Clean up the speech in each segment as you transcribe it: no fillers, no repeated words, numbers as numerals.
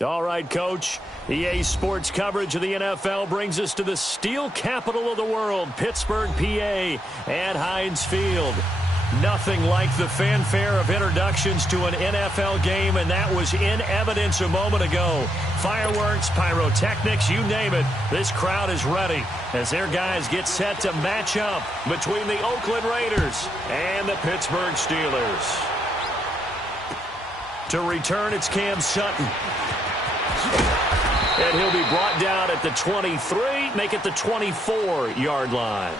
All right, Coach. EA Sports coverage of the NFL brings us to the steel capital of the world, Pittsburgh, PA, at Heinz Field. Nothing like the fanfare of introductions to an NFL game, and that was in evidence a moment ago. Fireworks, pyrotechnics, you name it. This crowd is ready as their guys get set to match up between the Oakland Raiders and the Pittsburgh Steelers. To return, it's Cam Sutton. And he'll be brought down at the 23, make it the 24-yard line.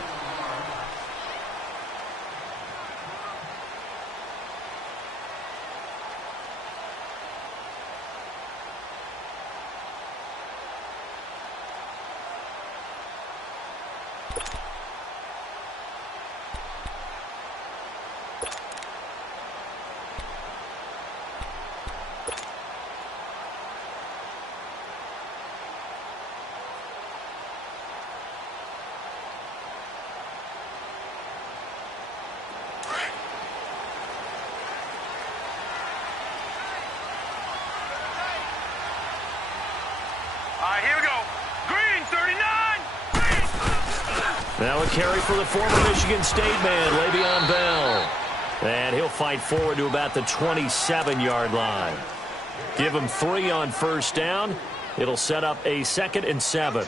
Here we go. Green, 39. Now a carry for the former Michigan State man, Le'Veon Bell. And he'll fight forward to about the 27-yard line. Give him 3 on first down. It'll set up a 2nd and 7.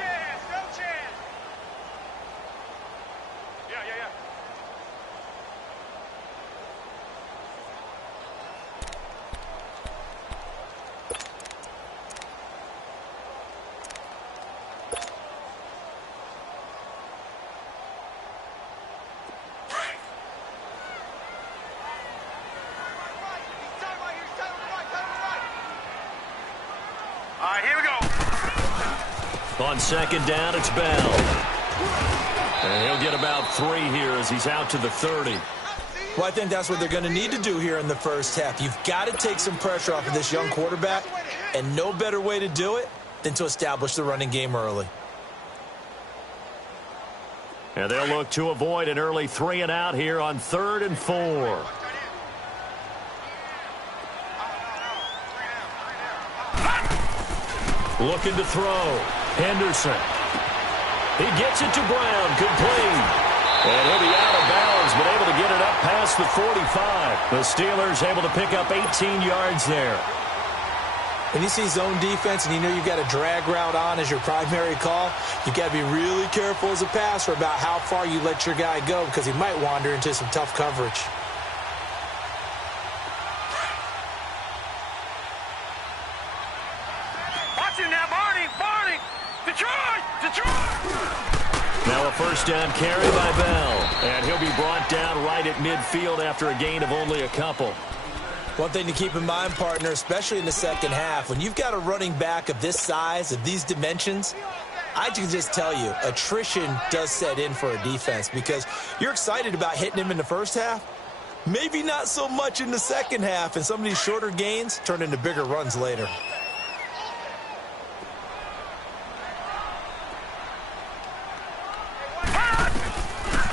Here we go. On 2nd down, it's Bell. And he'll get about 3 here as he's out to the 30. Well, I think that's what they're going to need to do here in the first half. You've got to take some pressure off of this young quarterback, and no better way to do it than to establish the running game early. And they'll look to avoid an early 3 and out here on 3rd and 4. Looking to throw. Henderson. He gets it to Brown. Complete. And he'll be out of bounds, but able to get it up past the 45. The Steelers able to pick up 18 yards there. When you see zone defense and you know you've got a drag route on as your primary call, you've got to be really careful as a passer about how far you let your guy go because he might wander into some tough coverage. Now a first down carry by Bell. And he'll be brought down right at midfield after a gain of only a couple. One thing to keep in mind, partner, especially in the second half, when you've got a running back of this size, of these dimensions, I can just tell you, attrition does set in for a defense because you're excited about hitting him in the first half. Maybe not so much in the second half, and some of these shorter gains turn into bigger runs later.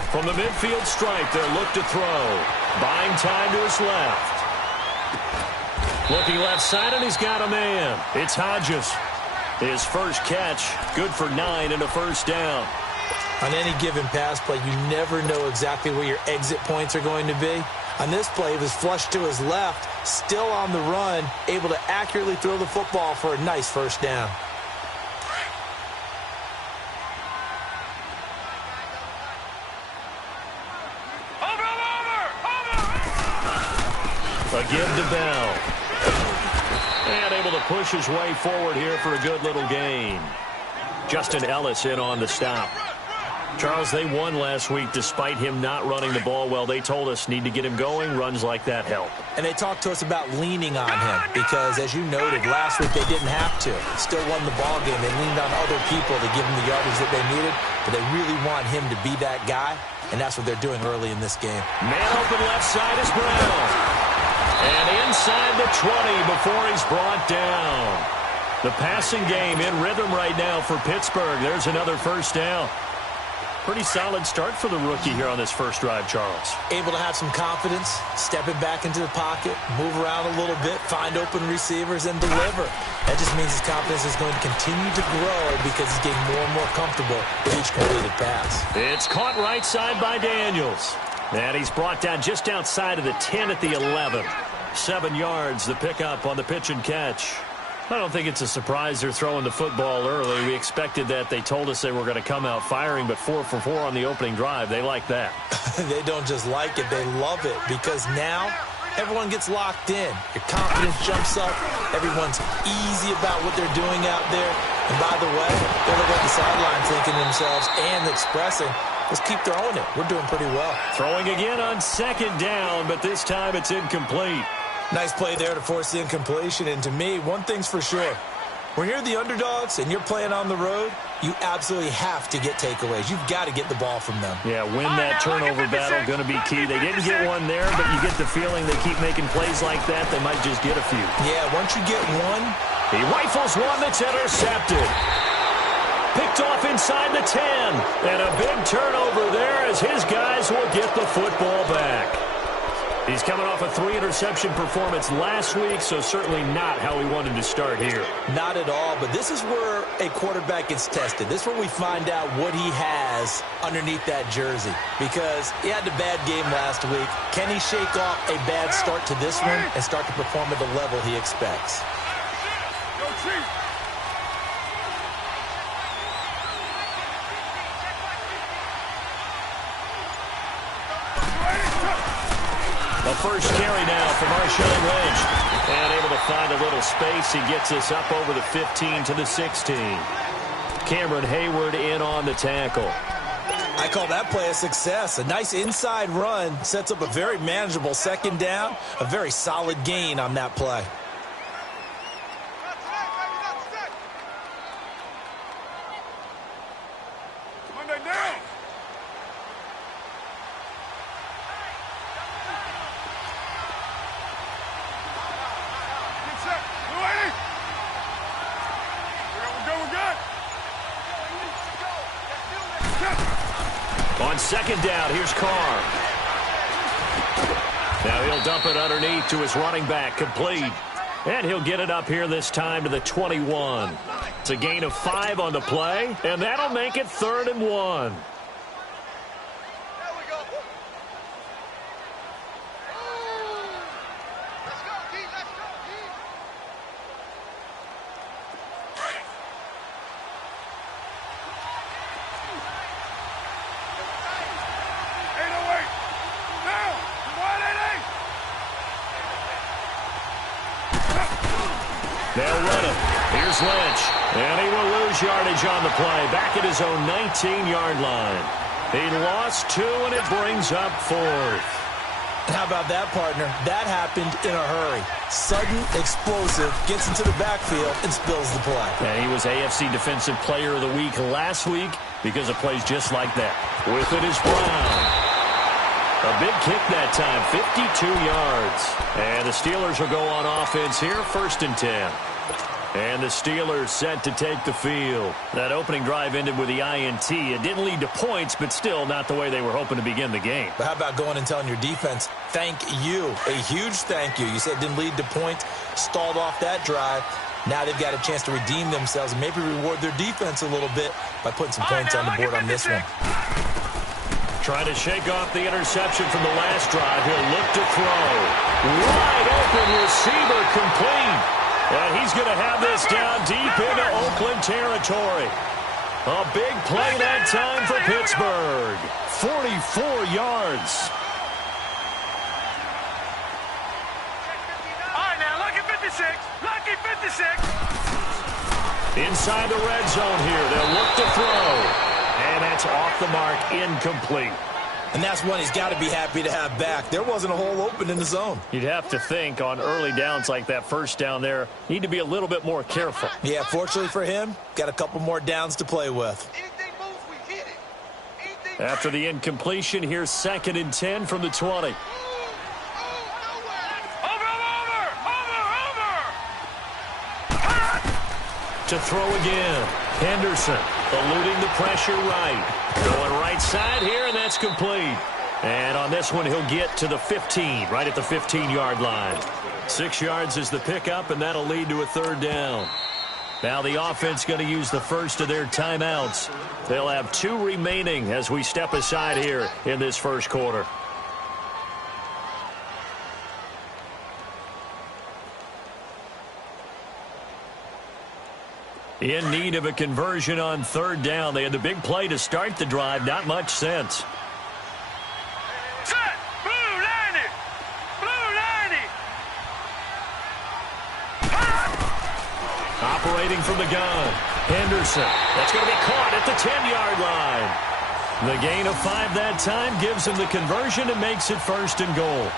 From the midfield stripe, they'll look to throw. Buying time to his left. Looking left side, and he's got a man. It's Hodges. His first catch, good for 9 and a first down. On any given pass play, you never know exactly where your exit points are going to be. On this play, it was flushed to his left, still on the run, able to accurately throw the football for a nice first down. A give to Bell. And able to push his way forward here for a good little gain. Justin Ellis in on the stop. Charles, they won last week despite him not running the ball well. They told us need to get him going. Runs like that help. And they talked to us about leaning on him because, as you noted, last week they didn't have to. Still won the ball game. They leaned on other people to give him the yardage that they needed, but they really want him to be that guy, and that's what they're doing early in this game. Man open left side is Brown. And inside the 20 before he's brought down. The passing game in rhythm right now for Pittsburgh. There's another first down. Pretty solid start for the rookie here on this first drive, Charles. Able to have some confidence, stepping back into the pocket, move around a little bit, find open receivers, and deliver. That just means his confidence is going to continue to grow because he's getting more and more comfortable with each completed pass. It's caught right side by Daniels. And he's brought down just outside of the 10 at the 11. 7 yards, the pickup on the pitch and catch. I don't think it's a surprise they're throwing the football early. We expected that. They told us they were going to come out firing, but 4 for 4 on the opening drive. They like that. They don't just like it, they love it, because now everyone gets locked in. Your confidence jumps up. Everyone's easy about what they're doing out there. And by the way, they're looking at the sideline thinking to themselves and expressing, let's keep throwing it. We're doing pretty well. Throwing again on second down, but this time it's incomplete. Nice play there to force the incompletion. And to me, one thing's for sure. When you're the underdogs and you're playing on the road, you absolutely have to get takeaways. You've got to get the ball from them. Yeah, win that turnover battle, going to be key. They didn't get one there, but you get the feeling they keep making plays like that, they might just get a few. Yeah, once you get one. He rifles one that's intercepted. Picked off inside the 10. And a big turnover there as his guys will get the football back. He's coming off a 3-interception performance last week, so certainly not how he wanted to start here. Not at all, but this is where a quarterback gets tested. This is where we find out what he has underneath that jersey, because he had a bad game last week. Can he shake off a bad start to this one and start to perform at the level he expects? The first carry now for Marshawn Lynch. And able to find a little space. He gets us up over the 15 to the 16. Cameron Hayward in on the tackle. I call that play a success. A nice inside run sets up a very manageable second down. A very solid gain on that play. On second down, here's Carr. Now he'll dump it underneath to his running back, complete. And he'll get it up here this time to the 21. It's a gain of 5 on the play, and that'll make it 3rd and 1. They'll run it. Here's Lynch. And he will lose yardage on the play. Back at his own 19-yard line. He lost 2, and it brings up 4th. How about that, partner? That happened in a hurry. Sudden, explosive, gets into the backfield, and spills the play. And he was AFC Defensive Player of the Week last week because of plays just like that. With it is Brown. A big kick that time, 52 yards. And the Steelers will go on offense here, 1st and 10. And the Steelers set to take the field. That opening drive ended with the INT. It didn't lead to points, but still not the way they were hoping to begin the game. But how about going and telling your defense, thank you, a huge thank you. You said it didn't lead to points, stalled off that drive. Now they've got a chance to redeem themselves and maybe reward their defense a little bit by putting some points on the board on this one. Trying to shake off the interception from the last drive. He'll look to throw. Wide open receiver, complete. And he's going to have this down deep into Oakland territory. A big play that time for Pittsburgh. 44 yards. All right, now, lucky 56. Lucky 56. Inside the red zone here. They'll look to throw. And that's off the mark, incomplete. And that's one he's got to be happy to have back. There wasn't a hole open in the zone. You'd have to think on early downs like that first down there, need to be a little bit more careful. Yeah, fortunately for him, got a couple more downs to play with. After the incompletion, here's 2nd and 10 from the 20. To throw again. Henderson eluding the pressure right. Going right side here, and that's complete. And on this one, he'll get to the 15, right at the 15-yard line. 6 yards is the pickup, and that'll lead to a third down. Now the offense going to use the first of their timeouts. They'll have 2 remaining as we step aside here in this first quarter. In need of a conversion on third down. They had the big play to start the drive. Not much sense. Set! Blue 90! Blue 90! Operating from the gun. Henderson. That's going to be caught at the 10-yard line. The gain of 5 that time gives him the conversion and makes it first and goal.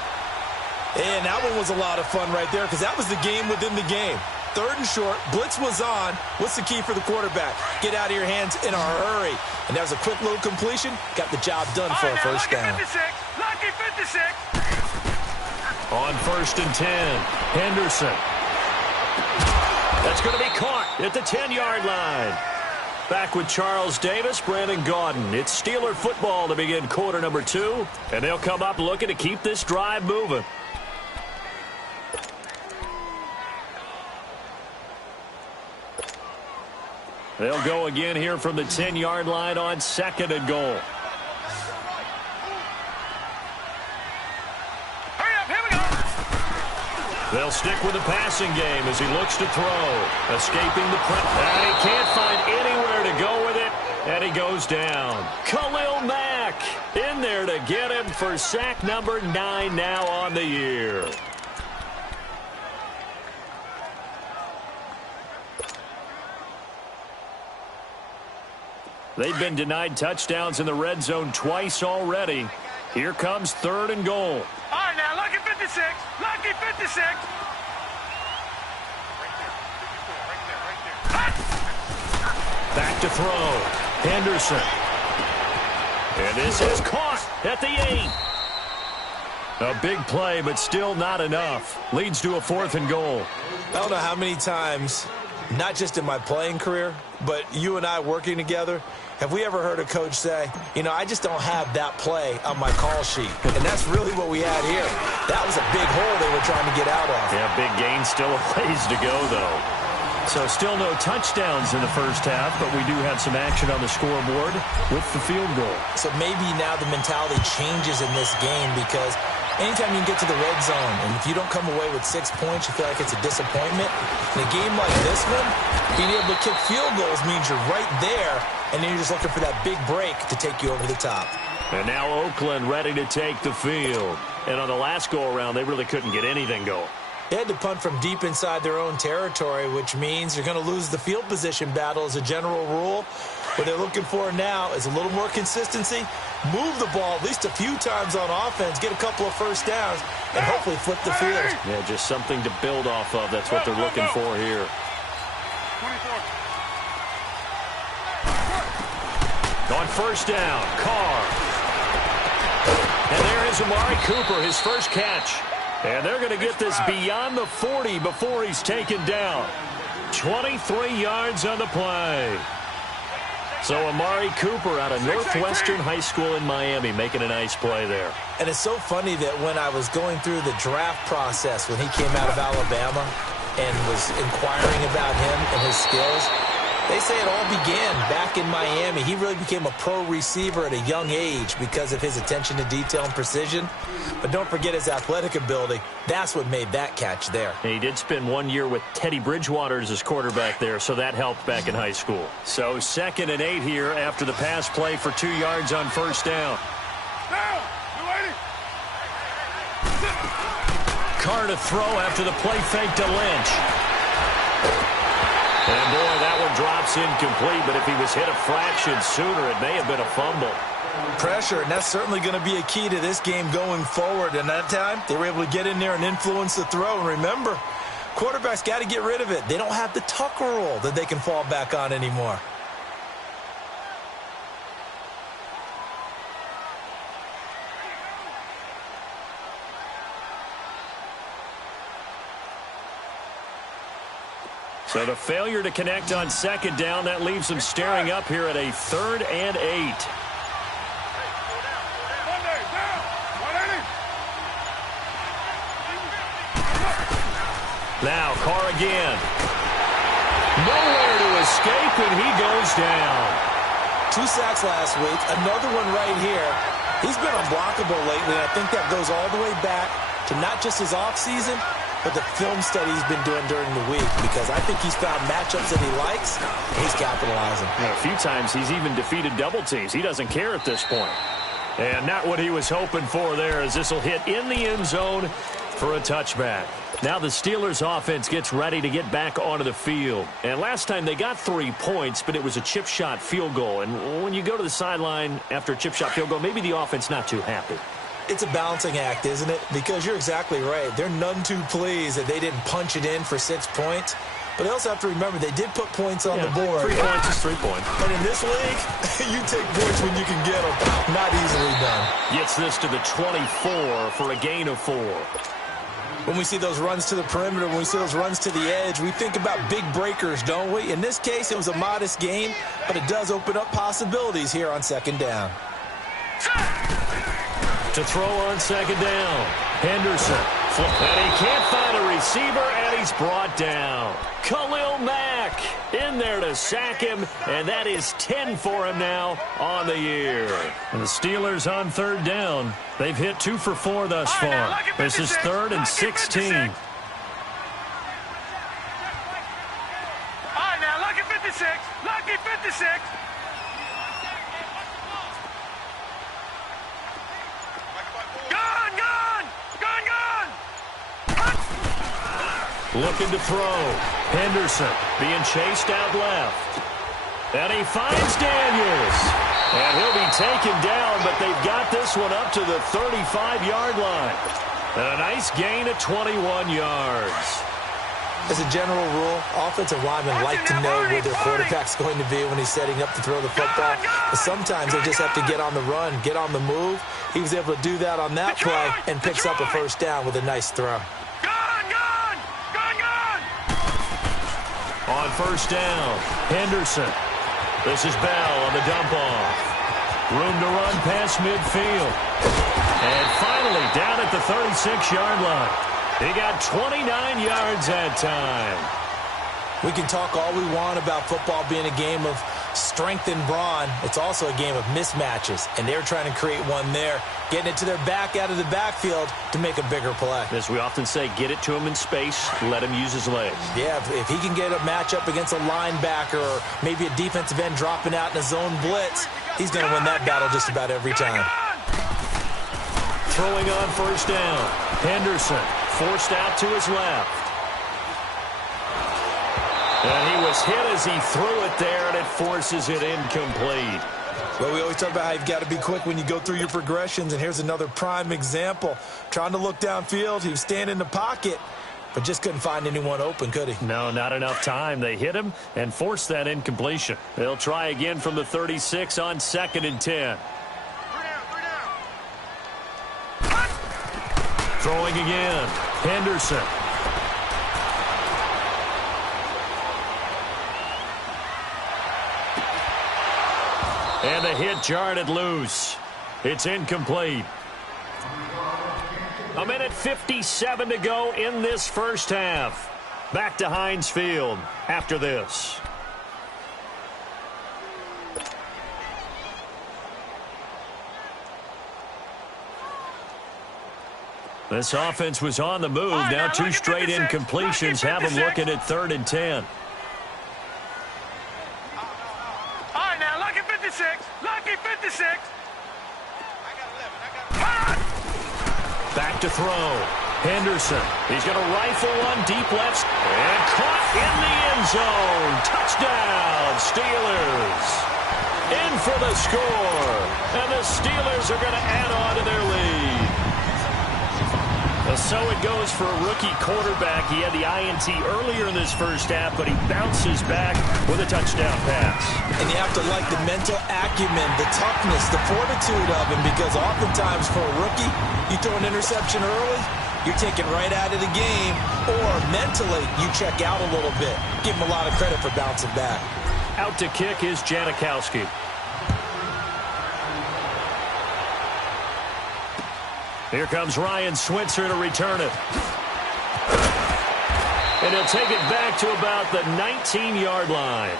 And that one was a lot of fun right there because that was the game within the game. 3rd and short, blitz was on. What's the key for the quarterback? Get out of your hands in a hurry. And that was a quick little completion. Got the job done for a first down. Lucky 56. On 1st and 10, Henderson. That's going to be caught at the 10-yard line. Back with Charles Davis, Brandon Gaudin. It's Steeler football to begin quarter number 2. And they'll come up looking to keep this drive moving. They'll go again here from the 10-yard line on 2nd and goal. Hurry up, here we go. They'll stick with the passing game as he looks to throw. Escaping the pressure. And he can't find anywhere to go with it. And he goes down. Khalil Mack in there to get him for sack number 9 now on the year. They've been denied touchdowns in the red zone twice already. Here comes 3rd and goal. All right, now, lucky 56. Lucky 56. Back to throw. Henderson. And this is caught at the 8. A big play, but still not enough. Leads to a 4th and goal. I don't know how many times, not just in my playing career, but you and I working together, have we ever heard a coach say, you know, I just don't have that play on my call sheet. And that's really what we had here. That was a big hole they were trying to get out of. Yeah, big gain, still a ways to go, though. So still no touchdowns in the first half, but we do have some action on the scoreboard with the field goal. So maybe now the mentality changes in this game because anytime you can get to the red zone, and if you don't come away with 6 points, you feel like it's a disappointment. In a game like this one, being able to kick field goals means you're right there, and then you're just looking for that big break to take you over the top. And now Oakland ready to take the field. And on the last go-around, they really couldn't get anything going. They had to punt from deep inside their own territory, which means you're going to lose the field position battle as a general rule. What they're looking for now is a little more consistency, move the ball at least a few times on offense, get a couple of first downs, and hopefully flip the field. Yeah, just something to build off of. That's what they're looking for here. 24. On first down, Carr. And there is Amari Cooper, his first catch. And they're going to get this beyond the 40 before he's taken down. 23 yards on the play. So Amari Cooper out of Northwestern High School in Miami making a nice play there. And it's so funny that when I was going through the draft process when he came out of Alabama and was inquiring about him and his skills, they say it all began back in Miami. He really became a pro receiver at a young age because of his attention to detail and precision. But don't forget his athletic ability. That's what made that catch there. And he did spend 1 year with Teddy Bridgewater as his quarterback there, so that helped back in high school. So 2nd and 8 here after the pass play for 2 yards on first down. Carr to throw after the play fake to Lynch. And boy, that one drops incomplete, but if he was hit a fraction sooner, it may have been a fumble. Pressure, and that's certainly going to be a key to this game going forward. And that time, they were able to get in there and influence the throw. And remember, quarterbacks got to get rid of it. They don't have the Tucker rule that they can fall back on anymore. So the failure to connect on second down, that leaves them staring up here at a 3rd and 8. Now Carr again. Nowhere to escape, and he goes down. 2 sacks last week, another one right here. He's been unblockable lately, and I think that goes all the way back to not just his offseason, but the film study he's been doing during the week, because I think he's found matchups that he likes, and he's capitalizing. Yeah, a few times he's even defeated double teams. He doesn't care at this point. And not what he was hoping for there, as this will hit in the end zone for a touchback. Now the Steelers offense gets ready to get back onto the field. And last time they got 3 points, but it was a chip shot field goal. And when you go to the sideline after a chip shot field goal, maybe the offense not too happy. It's a balancing act, isn't it? Because you're exactly right. They're none too pleased that they didn't punch it in for 6 points. But they also have to remember they did put points on the board. 3 points is 3 points. And in this league, you take points when you can get them. Not easily done. Gets this to the 24 for a gain of 4. When we see those runs to the perimeter, when we see those runs to the edge, we think about big breakers, don't we? In this case, it was a modest gain, but it does open up possibilities here on second down. To throw on second down, Henderson. And he can't find a receiver, and he's brought down. Khalil Mack in there to sack him, and that is 10 for him now on the year. And the Steelers on 3rd down. They've hit 2 for 4 thus far. This is 3rd and 16. All right, now, lucky 56. Lucky 56. Looking to throw. Henderson being chased out left. And he finds Daniels. And he'll be taken down, but they've got this one up to the 35-yard line. And a nice gain of 21 yards. As a general rule, offensive linemen like to know where their quarterback's going to be when he's setting up to throw the football. But sometimes they just have to get on the run, get on the move. He was able to do that on that play and picks up a first down with a nice throw. On first down, Henderson. This is Bell on the dump off. Room to run past midfield. And finally down at the 36-yard line. He got 29 yards that time. We can talk all we want about football being a game of strength and brawn. It's also a game of mismatches, and they're trying to create one there, getting it to their back out of the backfield to make a bigger play. As we often say, get it to him in space, let him use his legs. Yeah, if he can get a matchup against a linebacker or maybe a defensive end dropping out in a zone blitz, he's going to win that battle just about every time. Throwing on first down, Henderson forced out to his left. And he was hit as he threw it there, and it forces it incomplete. Well, we always talk about how you've got to be quick when you go through your progressions, and here's another prime example. Trying to look downfield, he was standing in the pocket, but just couldn't find anyone open, could he? No, not enough time. They hit him and forced that incompletion. They'll try again from the 36 on 2nd and 10. Throwing again, Henderson. And the hit jarred it loose. It's incomplete. 1:57 to go in this first half. Back to Heinz Field after this. This offense was on the move. Now 2 straight incompletions have them looking at 3rd and 10. Lucky 56. Back to throw. Henderson. He's going to rifle one deep left. And caught in the end zone. Touchdown, Steelers. In for the score. And the Steelers are going to add on to their lead. So it goes for a rookie quarterback. He had the INT earlier in this first half, but he bounces back with a touchdown pass. And you have to like the mental acumen, the toughness, the fortitude of him, because oftentimes for a rookie, you throw an interception early, you're taken right out of the game, or mentally you check out a little bit. Give him a lot of credit for bouncing back. Out to kick is Janikowski. Here comes Ryan Switzer to return it. And he'll take it back to about the 19-yard line.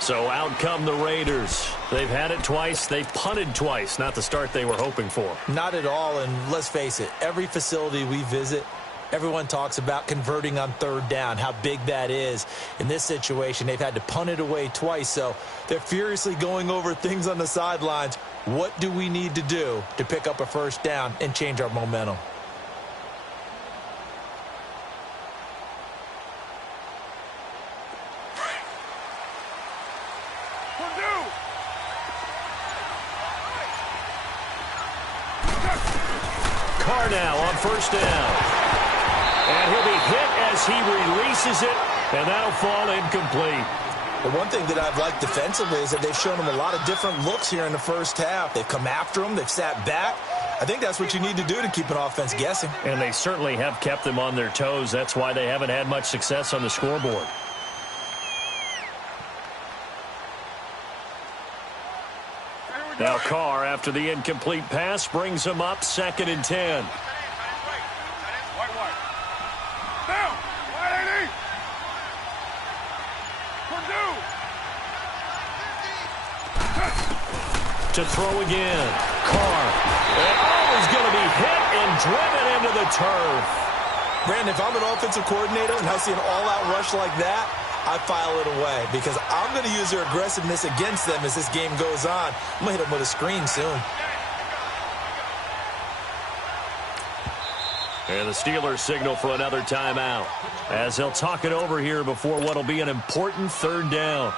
So out come the Raiders. They've had it twice. They've punted twice. Not the start they were hoping for. Not at all, and let's face it, every facility we visit, everyone talks about converting on third down, how big that is. In this situation, they've had to punt it away twice, so they're furiously going over things on the sidelines. What do we need to do to pick up a first down and change our momentum? Carr now on first down. And he'll be hit as he releases it, and that'll fall incomplete. The one thing that I've liked defensively is that they've shown him a lot of different looks here in the first half. They've come after him. They've sat back. I think that's what you need to do to keep an offense guessing. And they certainly have kept them on their toes. That's why they haven't had much success on the scoreboard. Now Carr, after the incomplete pass, brings him up 2nd and 10. To throw again. Carr. And he's going to be hit and driven into the turf. Brandon, if I'm an offensive coordinator and I see an all-out rush like that, I file it away because I'm going to use their aggressiveness against them as this game goes on. I'm going to hit them with a screen soon. And the Steelers signal for another timeout as they'll talk it over here before what will be an important third down.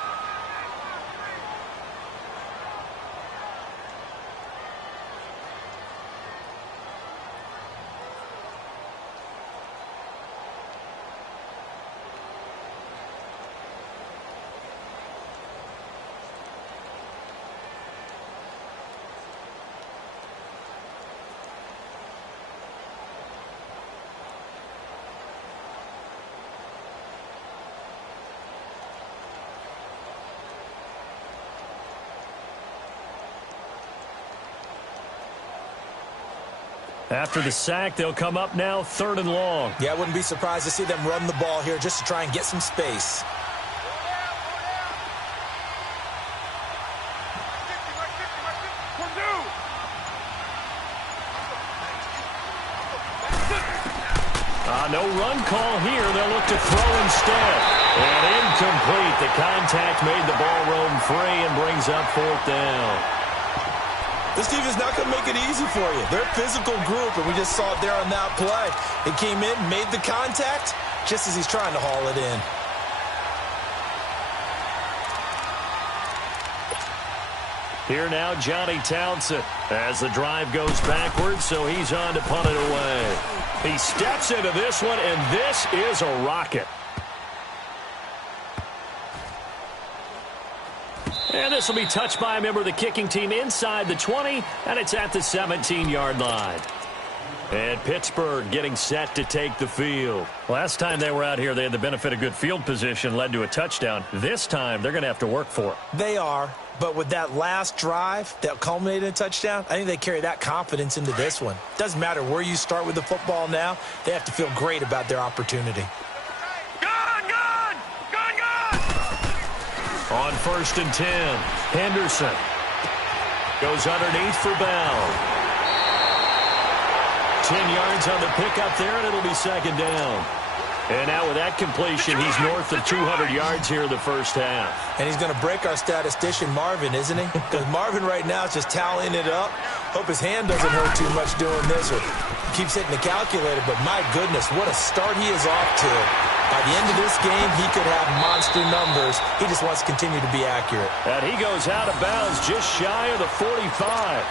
After the sack, they'll come up now 3rd and long. Yeah, I wouldn't be surprised to see them run the ball here just to try and get some space. No run call here. They'll look to throw instead. And incomplete. The contact made the ball roam free and brings up 4th down. This team is not going to make it easy for you. They're a physical group, and we just saw it there on that play. They came in, made the contact, just as he's trying to haul it in. Here now, Johnny Townsend, as the drive goes backwards, so he's on to punt it away. He steps into this one, and this is a rocket. And this will be touched by a member of the kicking team inside the 20, and it's at the 17-yard line. And Pittsburgh getting set to take the field. Last time they were out here, they had the benefit of good field position, led to a touchdown. This time, they're going to have to work for it. They are, but with that last drive that culminated in a touchdown, I think they carry that confidence into this one. Doesn't matter where you start with the football now, they have to feel great about their opportunity. On 1st and 10, Henderson goes underneath for Bell. 10 yards on the pickup there, and it'll be 2nd down. And now with that completion, he's north of 200 yards here in the first half. And he's going to break our statistician, Marvin, isn't he? Because Marvin right now is just tallying it up. Hope his hand doesn't hurt too much doing this or keeps hitting the calculator. But my goodness, what a start he is off to. By the end of this game, he could have monster numbers. He just wants to continue to be accurate. And he goes out of bounds just shy of the 45.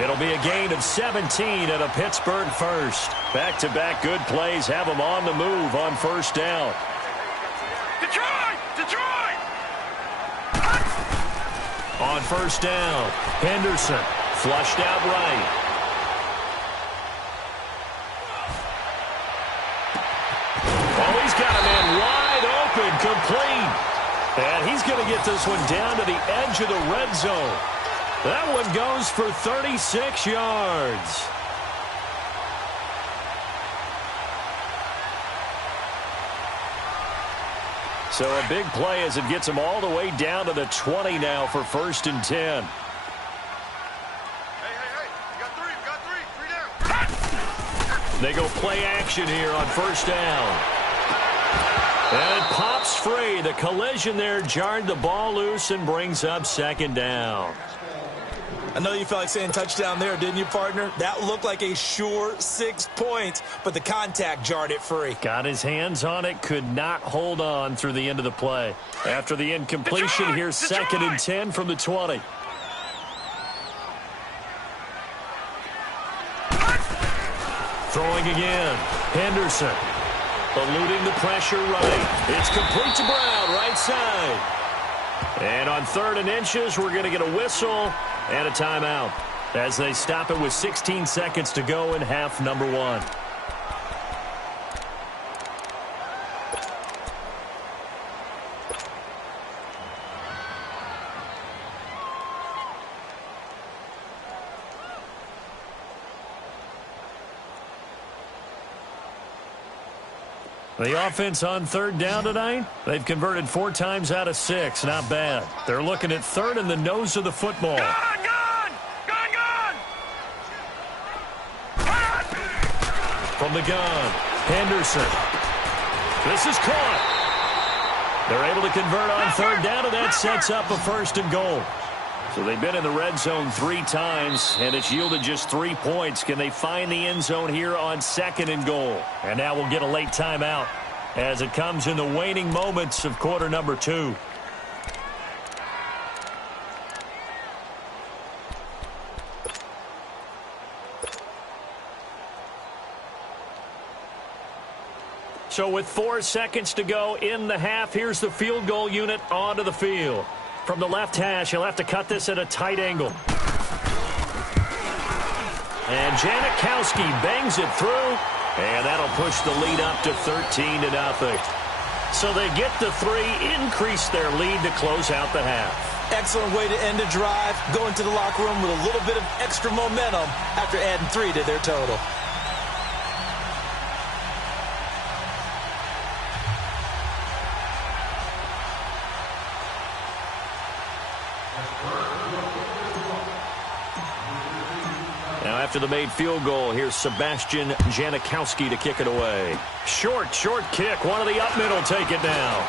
It'll be a gain of 17 and a Pittsburgh first. Back-to-back good plays have them on the move on 1st down. Detroit! Detroit! On 1st down, Henderson flushed out right. open, complete. And he's going to get this one down to the edge of the red zone. That one goes for 36 yards. So a big play as it gets them all the way down to the 20 now for 1st and 10. They go play action here on 1st down. And it pops free. The collision there jarred the ball loose and brings up 2nd down. I know you felt like saying touchdown there, didn't you, partner? That looked like a sure 6 points, but the contact jarred it free. Got his hands on it, could not hold on through the end of the play. After the incompletion, here's 2nd and 10 from the 20. Throwing again. Henderson. Eluding the pressure right. It's complete to Brown, right side. And on 3rd and inches, we're going to get a whistle and a timeout as they stop it with 16 seconds to go in half number 1. The offense on 3rd down tonight, they've converted 4 times out of 6. Not bad. They're looking at 3rd in the nose of the football. Gun! From the gun, Henderson. This is caught. They're able to convert on 3rd down, and that sets up a 1st and goal. So they've been in the red zone 3 times, and it's yielded just 3 points. Can they find the end zone here on 2nd and goal? And now we'll get a late timeout as it comes in the waning moments of quarter number 2. So with 4 seconds to go in the half, here's the field goal unit onto the field. From the left hash, he'll have to cut this at a tight angle. And Janikowski bangs it through, and that'll push the lead up to 13-0. So they get the 3, increase their lead to close out the half. Excellent way to end a drive, go into the locker room with a little bit of extra momentum after adding 3 to their total. After the made field goal, here's Sebastian Janikowski to kick it away. Short kick. One of the up middle take it down.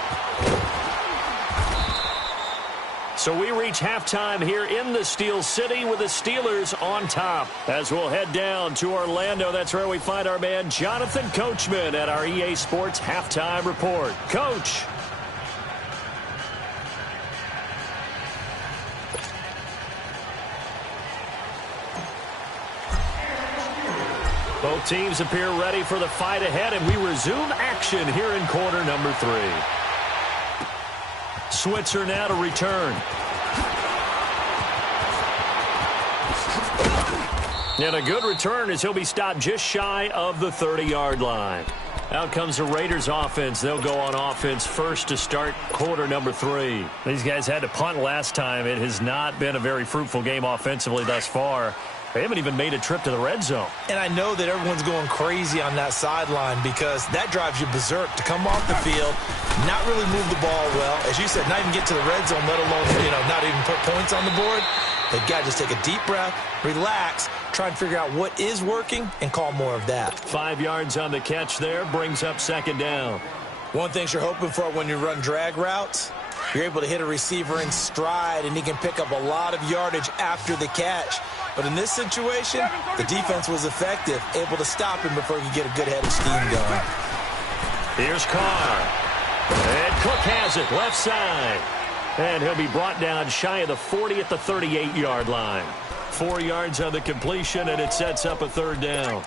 So we reach halftime here in the Steel City with the Steelers on top. As we'll head down to Orlando, that's where we find our man Jonathan Coachman at our EA Sports Halftime Report. Coach. Both teams appear ready for the fight ahead, and we resume action here in quarter number 3. Switzer now to return. And a good return as he'll be stopped just shy of the 30-yard line. Out comes the Raiders offense. They'll go on offense first to start quarter number 3. These guys had to punt last time. It has not been a very fruitful game offensively thus far. They haven't even made a trip to the red zone. And I know that everyone's going crazy on that sideline because that drives you berserk to come off the field, not really move the ball well. As you said, not even get to the red zone, let alone, not even put points on the board. They've got to just take a deep breath, relax, try and figure out what is working, and call more of that. 5 yards on the catch there, brings up 2nd down. One thing you're hoping for when you run drag routes, you're able to hit a receiver in stride, and he can pick up a lot of yardage after the catch. But in this situation, the defense was effective, able to stop him before he could get a good head of steam going. Here's Carr. And Cook has it, left side. And he'll be brought down shy of the 40 at the 38-yard line. 4 yards on the completion, and it sets up a 3rd down.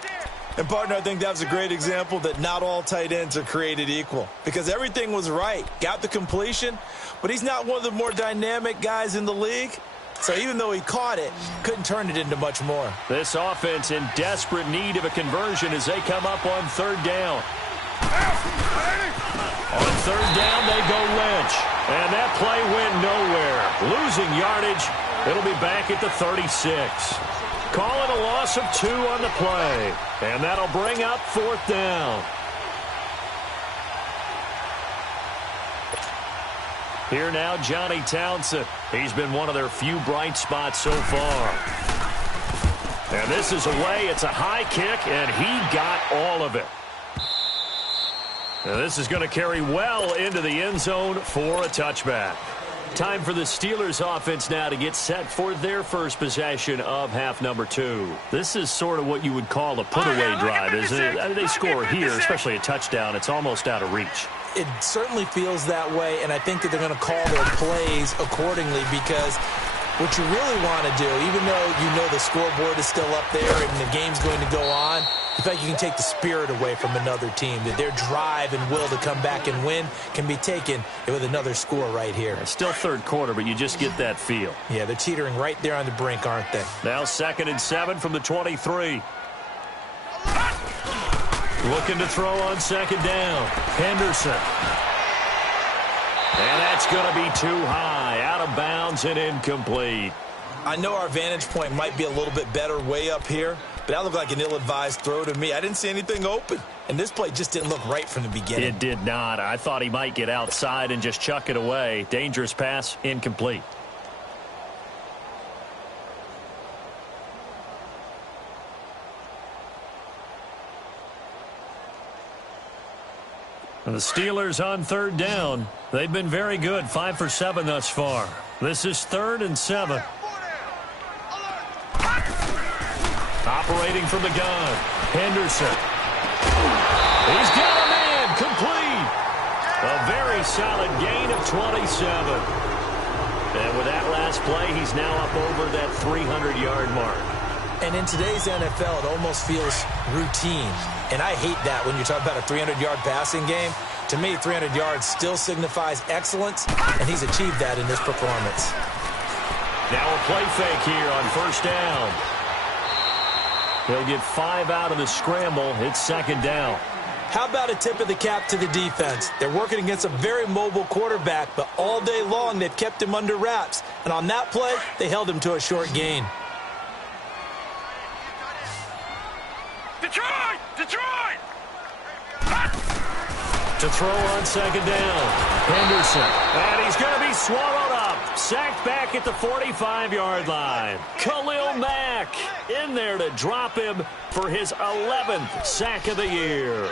And, partner, I think that was a great example that not all tight ends are created equal. Because everything was right. Got the completion, but he's not one of the more dynamic guys in the league. So even though he caught it, couldn't turn it into much more. This offense in desperate need of a conversion as they come up on 3rd down. On third down, they go Lynch. And that play went nowhere. Losing yardage. It'll be back at the 36. Call it a loss of 2 on the play. And that'll bring up fourth down. Here now, Johnny Townsend. He's been one of their few bright spots so far. And this is away. It's a high kick, and he got all of it. Now this is going to carry well into the end zone for a touchback. Time for the Steelers offense now to get set for their first possession of half number 2. This is sort of what you would call a put-away drive, isn't it? I mean, they score here, especially a touchdown. It's almost out of reach. It certainly feels that way, and I think that they're going to call their plays accordingly because what you really want to do, even though you know the scoreboard is still up there and the game's going to go on, the fact you can take the spirit away from another team, that their drive and will to come back and win can be taken with another score right here. It's still third quarter, but you just get that feel. Yeah, they're teetering right there on the brink, aren't they? Now 2nd and 7 from the 23. Looking to throw on 2nd down. Henderson. And that's going to be too high. Out of bounds and incomplete. I know our vantage point might be a little bit better way up here, but that looked like an ill-advised throw to me. I didn't see anything open, and this play just didn't look right from the beginning. It did not. I thought he might get outside and just chuck it away. Dangerous pass, incomplete. And the Steelers on 3rd down. They've been very good, 5 for 7 thus far. This is 3rd and 7. Operating from the gun, Henderson. He's got a man, complete. A very solid gain of 27. And with that last play, he's now up over that 300-yard mark. And in today's NFL, it almost feels routine. And I hate that when you talk about a 300-yard passing game. To me, 300 yards still signifies excellence, and he's achieved that in this performance. Now a play fake here on 1st down. He'll get 5 out of the scramble. It's 2nd down. How about a tip of the cap to the defense? They're working against a very mobile quarterback, but all day long they've kept him under wraps. And on that play, they held him to a short gain. Detroit! Detroit! To throw on 2nd down. Henderson. And he's going to be swallowed up. Sacked back at the 45-yard line. Khalil Mack in there to drop him for his 11th sack of the year.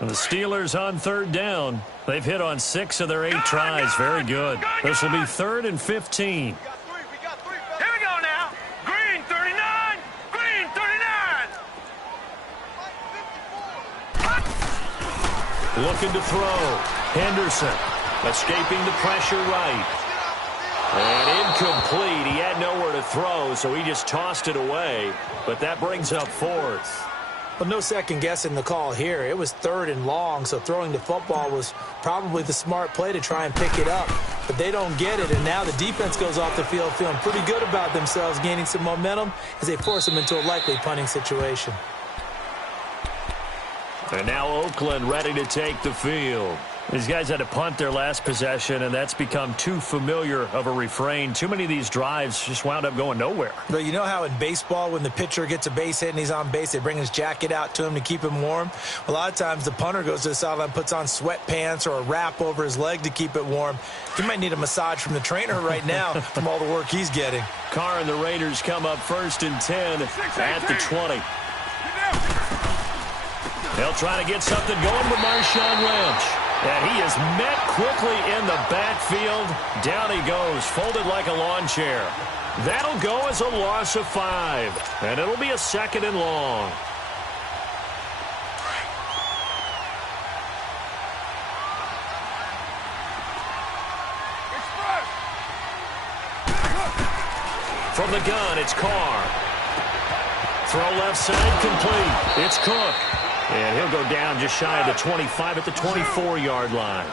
And the Steelers on 3rd down. They've hit on 6 of their 8 tries. Very good. This will be 3rd and 15. Here we go now. Green 39. Green 39. Looking to throw. Henderson escaping the pressure right. And incomplete. He had nowhere to throw, so he just tossed it away. But that brings up 4th. Well, no second guessing the call here. It was 3rd and long, so throwing the football was probably the smart play to try and pick it up. But they don't get it, and now the defense goes off the field feeling pretty good about themselves, gaining some momentum as they force them into a likely punting situation. And now Oakland ready to take the field. These guys had to punt their last possession, and that's become too familiar of a refrain. Too many of these drives just wound up going nowhere. But you know how in baseball, when the pitcher gets a base hit and he's on base, they bring his jacket out to him to keep him warm? A lot of times the punter goes to the sideline, puts on sweatpants or a wrap over his leg to keep it warm. He might need a massage from the trainer right now from all the work he's getting. Carr and the Raiders come up 1st and 10 at the 20. They'll try to get something going with Marshawn Lynch. And he is met quickly in the backfield. Down he goes, folded like a lawn chair. That'll go as a loss of 5. And it'll be a 2nd and long. From the gun, it's Carr. Throw left side, complete. It's Cook. And he'll go down just shy of the 25 at the 24-yard line.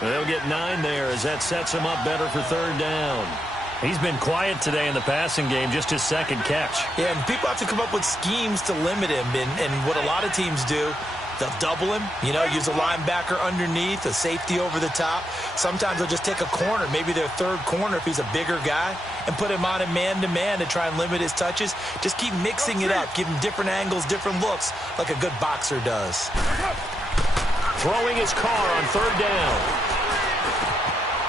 They'll get 9 there as that sets him up better for third down. He's been quiet today in the passing game, just his second catch. Yeah, and people have to come up with schemes to limit him, and what a lot of teams do, they'll double him, use a linebacker underneath, a safety over the top. Sometimes they'll just take a corner, maybe their third corner if he's a bigger guy, and put him on a man-to-man to try and limit his touches. Just keep mixing it up, give him different angles, different looks, like a good boxer does. Throwing his car on third down.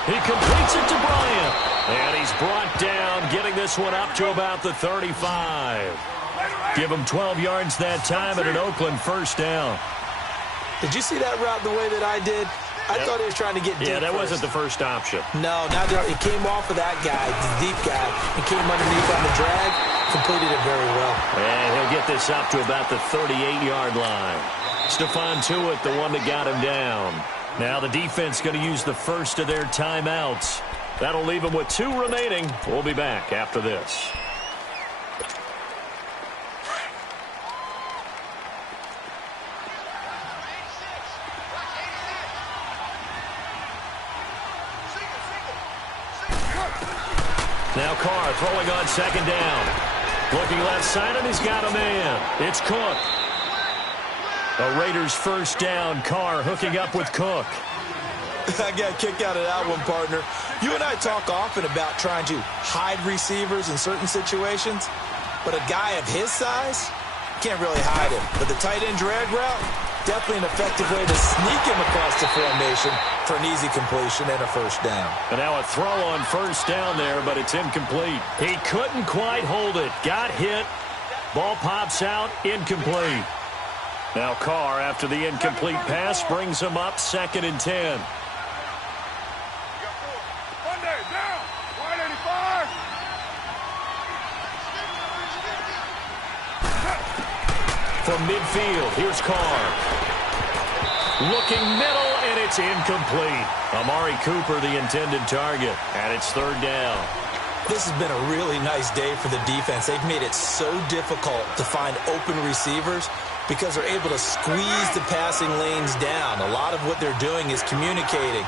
He completes it to Bryant. And he's brought down, getting this one up to about the 35. Give him 12 yards that time and an Oakland first down. Did you see that route the way that I did? I thought he was trying to get deep. Yeah, that first. wasn't the first option. No, it came off of that guy, the deep guy. He came underneath on the drag, completed it very well. And he'll get this up to about the 38-yard line. Stephon Tuitt, the one that got him down. Now the defense going to use the first of their timeouts. That'll leave them with 2 remaining. We'll be back after this. Now Carr throwing on second down. Looking left side, and he's got a man. It's Cook. The Raiders first down. Carr hooking up with Cook. I got a kick out of that one, partner. You and I talk often about trying to hide receivers in certain situations, but a guy of his size can't really hide him. But the tight end drag route, definitely an effective way to sneak him across the formation for an easy completion and a first down. And now a throw on first down there, but it's incomplete. He couldn't quite hold it. Got hit. Ball pops out. Incomplete. Now Carr, after the incomplete pass, brings him up 2nd and 10. From midfield, here's Carr. Looking middle, and it's incomplete. Amari Cooper, the intended target, and it's third down. This has been a really nice day for the defense. They've made it so difficult to find open receivers because they're able to squeeze the passing lanes down. A lot of what they're doing is communicating.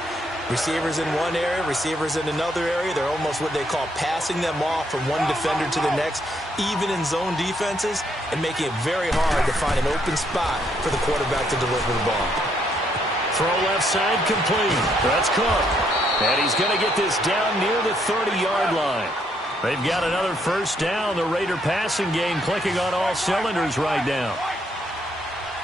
Receivers in one area, receivers in another area. They're almost what they call passing them off from one defender to the next, even in zone defenses, and making it very hard to find an open spot for the quarterback to deliver the ball. Throw left side complete. That's Cook. And he's going to get this down near the 30-yard line. They've got another first down. The Raider passing game clicking on all cylinders right now.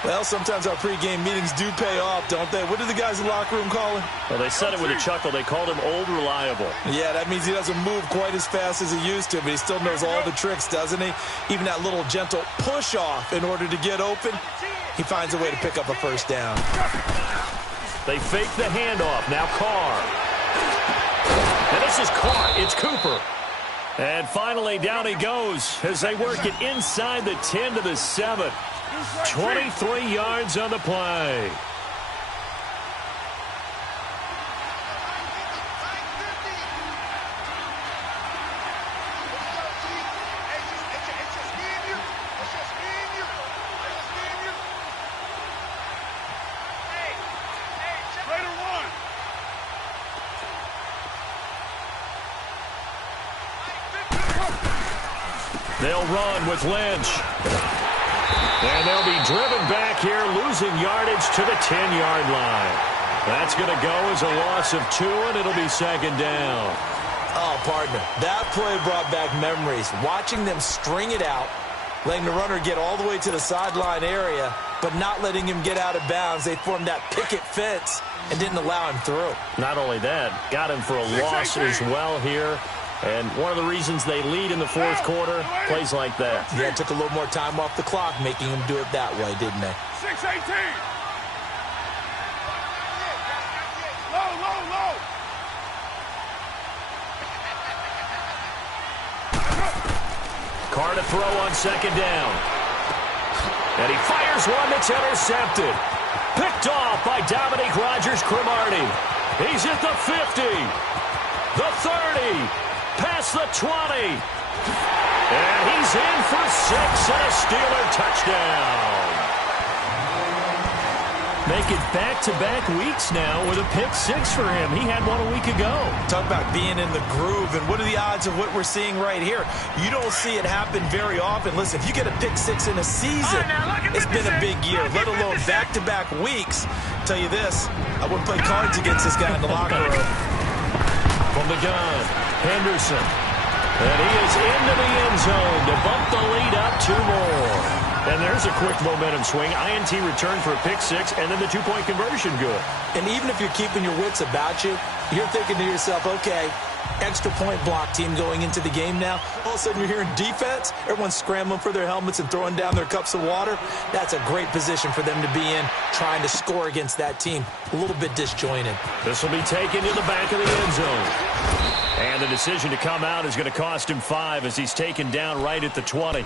Well, sometimes our pregame meetings do pay off, don't they? What did the guys in the locker room call him? Well, they said it with a chuckle. They called him Old Reliable. Yeah, that means he doesn't move quite as fast as he used to, but he still knows all the tricks, doesn't he? Even that little gentle push-off in order to get open, he finds a way to pick up a first down. They fake the handoff. Now Carr. And this is Carr. It's Cooper. And finally, down he goes as they work it inside the 10 to the 7. 23 yards on the play. They'll run with Lynch. And they'll be driven back here, losing yardage to the 10-yard line. That's going to go as a loss of 2, and it'll be second down. Oh, partner, that play brought back memories. Watching them string it out, letting the runner get all the way to the sideline area, but not letting him get out of bounds. They formed that picket fence and didn't allow him through. Not only that, got him for a loss as well here. And one of the reasons they lead in the fourth quarter, plays like that. Yeah, it took a little more time off the clock, making him do it that way, didn't they? 6-18. Low. Carr to throw on second down. And he fires one that's intercepted. Picked off by Dominique Rodgers-Cromartie. He's at the 50, the 30. Past the 20. And he's in for 6 and a Steeler touchdown. make it back-to-back weeks now with a pick-6 for him. He had one a week ago. Talk about being in the groove, and what are the odds of what we're seeing right here? You don't see it happen very often. Listen, if you get a pick-6 in a season, it's been a big year, let alone back-to-back weeks. I'll tell you this, I wouldn't play cards against this guy in the locker room. From the gun, Henderson. And he is into the end zone to bump the lead up 2 more. And there's a quick momentum swing. INT return for a pick-6, and then the 2-point conversion good. And even if you're keeping your wits about you, you're thinking to yourself, okay, extra point block team going into the game now. All of a sudden you're hearing defense. Everyone's scrambling for their helmets and throwing down their cups of water. That's a great position for them to be in, trying to score against that team. A little bit disjointed. This will be taken to the back of the end zone. And the decision to come out is going to cost him 5 as he's taken down right at the 20.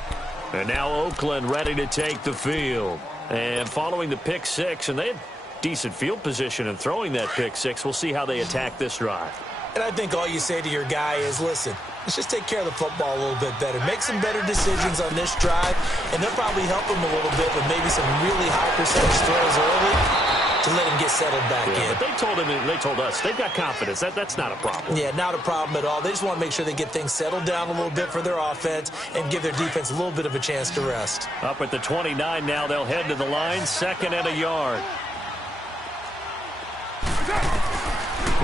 And now Oakland ready to take the field. And following the pick-6, and they have decent field position in throwing that pick-6. We'll see how they attack this drive. And I think all you say to your guy is, listen, let's just take care of the football a little bit better. Make some better decisions on this drive, and they'll probably help him a little bit with maybe some really high percentage throws early to let him get settled back in. But they told him, and they told us, they've got confidence. That's not a problem. Yeah, not a problem at all. They just want to make sure they get things settled down a little bit for their offense and give their defense a little bit of a chance to rest. Up at the 29 now, they'll head to the line, 2nd and a yard.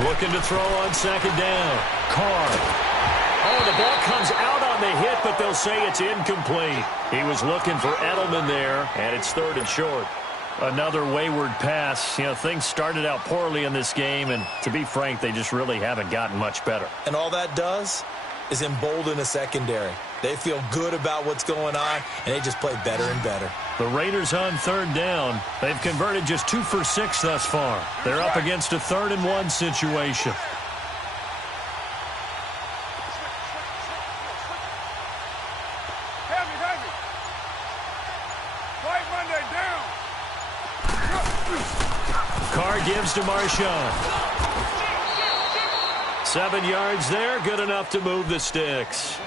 Looking to throw on 2nd down. Carr. Oh, the ball comes out on the hit, but they'll say it's incomplete. He was looking for Edelman there, and it's 3rd and short. Another wayward pass. You know, things started out poorly in this game, and to be frank, they just really haven't gotten much better. And all that does is embolden a secondary. They feel good about what's going on, and they just play better and better. The Raiders on 3rd down. They've converted just 2 for 6 thus far. They're up against a 3rd and 1 situation. Carr gives to Marshawn. 7 yards there, good enough to move the sticks.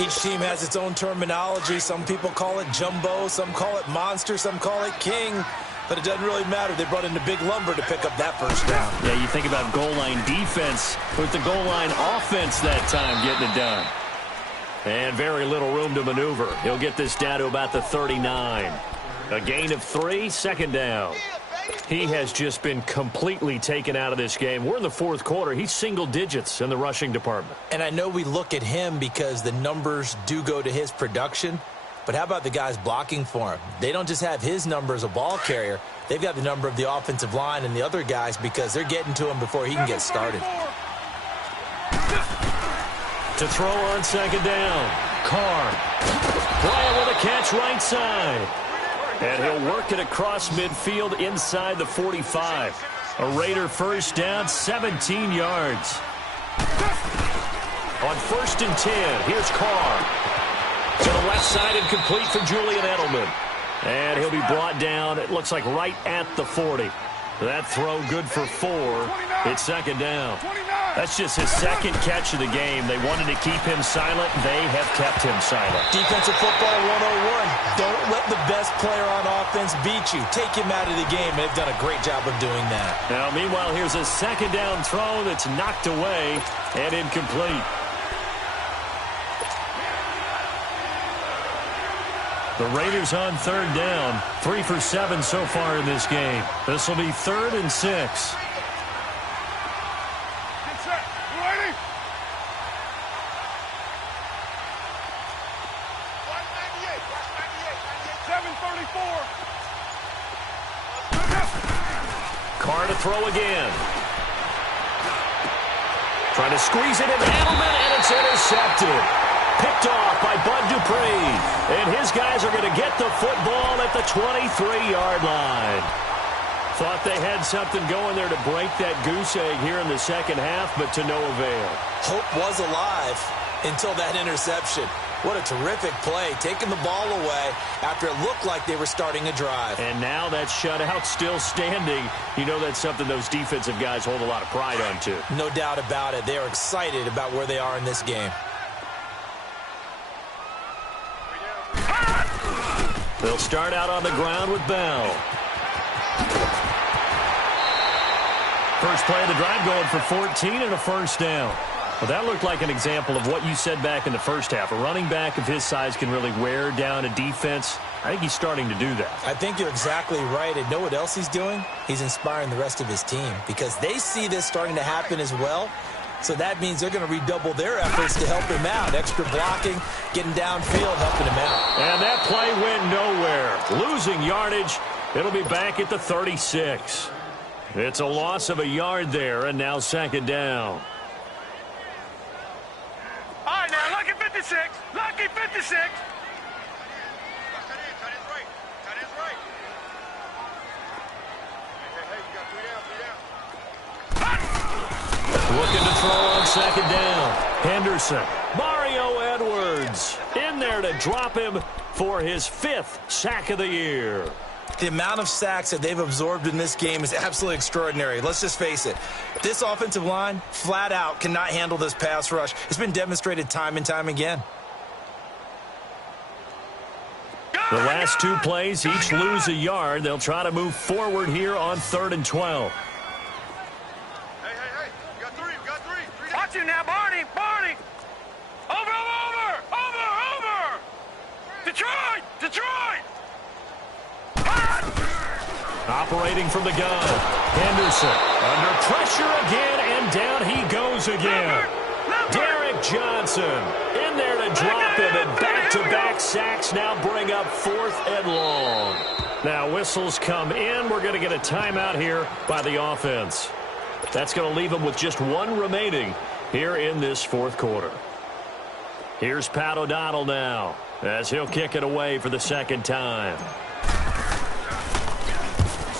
Each team has its own terminology. Some people call it jumbo, some call it monster, some call it king. But it doesn't really matter. They brought in the big lumber to pick up that first down. Yeah, you think about goal line defense with the goal line offense that time getting it done. And very little room to maneuver. He'll get this down to about the 39. A gain of 3, 2nd down. He has just been completely taken out of this game. We're in the 4th quarter. He's single digits in the rushing department. And I know we look at him because the numbers do go to his production. But how about the guys blocking for him? They don't just have his number as a ball carrier. They've got the number of the offensive line and the other guys because they're getting to him before he can get started. To throw on 2nd down. Carr. Bryant with a catch right side. And he'll work it across midfield inside the 45. A Raider first down, 17 yards. On 1st and 10, here's Carr. To the left side and complete for Julian Edelman. And he'll be brought down, it looks like right at the 40. That throw good for 4. It's 2nd down. That's just his 2nd catch of the game. They wanted to keep him silent. They have kept him silent. Defensive football 101. Don't let the best player on offense beat you. Take him out of the game. They've done a great job of doing that. Now, meanwhile, here's a 2nd down throw that's knocked away and incomplete. The Raiders on 3rd down. 3 for 7 so far in this game. This will be 3rd and 6. Carr to throw again. Trying to squeeze it in Edelman, and it's intercepted. Picked off by Bud Dupree. And his guys are going to get the football at the 23-yard line. Thought they had something going there to break that goose egg here in the 2nd half, but to no avail. Hope was alive until that interception. What a terrific play, taking the ball away after it looked like they were starting a drive. And now that shutout still standing. You know that's something those defensive guys hold a lot of pride on, too. No doubt about it. They are excited about where they are in this game. They'll start out on the ground with Bell. First play of the drive going for 14 and a first down. Well, that looked like an example of what you said back in the first half. A running back of his size can really wear down a defense. I think he's starting to do that. I think you're exactly right. And know what else he's doing? He's inspiring the rest of his team because they see this starting to happen as well. So that means they're going to redouble their efforts to help him out. Extra blocking, getting downfield, helping him out. And that play went nowhere. Losing yardage. It'll be back at the 36. It's a loss of a yard there, and now second down. All right, now, lucky 56. Lucky 56. Looking to throw on second down. Henderson. Mario Edwards in there to drop him for his 5th sack of the year. The amount of sacks that they've absorbed in this game is absolutely extraordinary. Let's just face it. This offensive line, flat out, cannot handle this pass rush. It's been demonstrated time and time again. The last 2 plays each lose a yard. They'll try to move forward here on 3rd and 12. Hey. We got three. Watch you now, Barney. Over. Detroit. Operating from the gun. Henderson under pressure again, and down he goes again. Derek Johnson in there to drop him, and back-to-back sacks now bring up 4th and long. Now whistles come in. We're going to get a timeout here by the offense. That's going to leave them with just 1 remaining here in this 4th quarter. Here's Pat O'Donnell now as he'll kick it away for the 2nd time.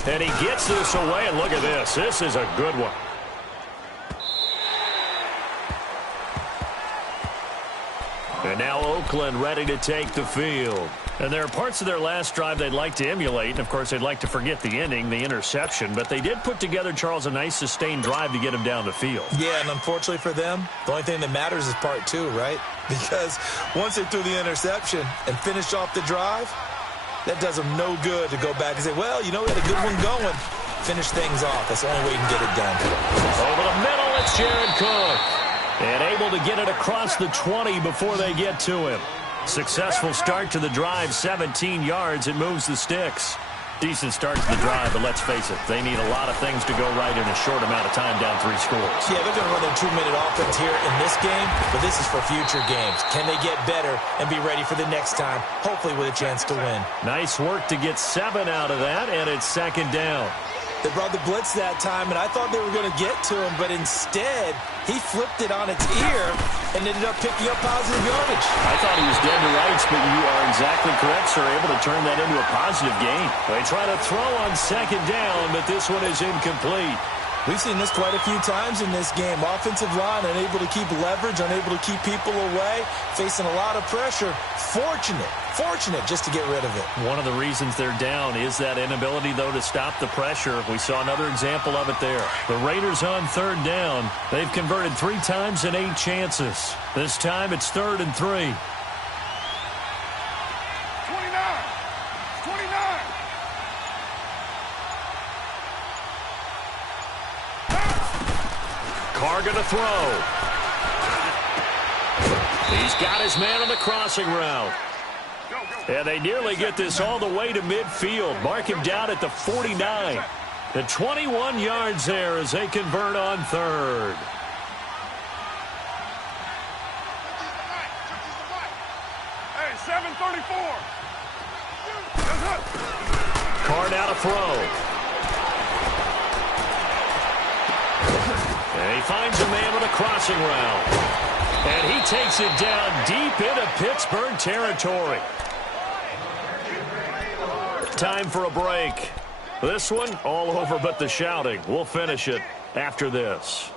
And he gets this away, and look at this. This is a good one. And now Oakland ready to take the field. And there are parts of their last drive they'd like to emulate. And, of course, they'd like to forget the ending, the interception. But they did put together, Charles, a nice sustained drive to get him down the field. Yeah, and unfortunately for them, the only thing that matters is part 2, right? Because once they threw the interception and finished off the drive, that does them no good to go back and say, well, you know, we had a good one going. Finish things off. That's the only way you can get it done. Over the middle, it's Jared Cook. And able to get it across the 20 before they get to him. Successful start to the drive, 17 yards. It moves the sticks. Decent start to the drive, but let's face it, they need a lot of things to go right in a short amount of time, down 3 scores. Yeah, they're going to run their 2-minute offense here in this game, but this is for future games. Can they get better and be ready for the next time, hopefully with a chance to win? Nice work to get 7 out of that, and it's second down. They brought the blitz that time, and I thought they were going to get to him, but instead, he flipped it on its ear and ended up picking up positive yardage. I thought he was dead to rights, but you are exactly correct, sir. Able to turn that into a positive gain. They try to throw on second down, but this one is incomplete. We've seen this quite a few times in this game. Offensive line unable to keep leverage, unable to keep people away, facing a lot of pressure. Fortunate just to get rid of it. One of the reasons they're down is that inability, though, to stop the pressure. We saw another example of it there. The Raiders on 3rd down. They've converted 3 times in 8 chances. This time it's 3rd and 3. 29. Carr going to throw. He's got his man on the crossing route. And they nearly get this all the way to midfield. Mark him down at the 49. The 21 yards there as they convert on 3rd. Hey, 7:34. Carr now to throw. And he finds a man with a crossing route. And he takes it down deep into Pittsburgh territory. Time for a break. This one, all over but the shouting. We'll finish it after this.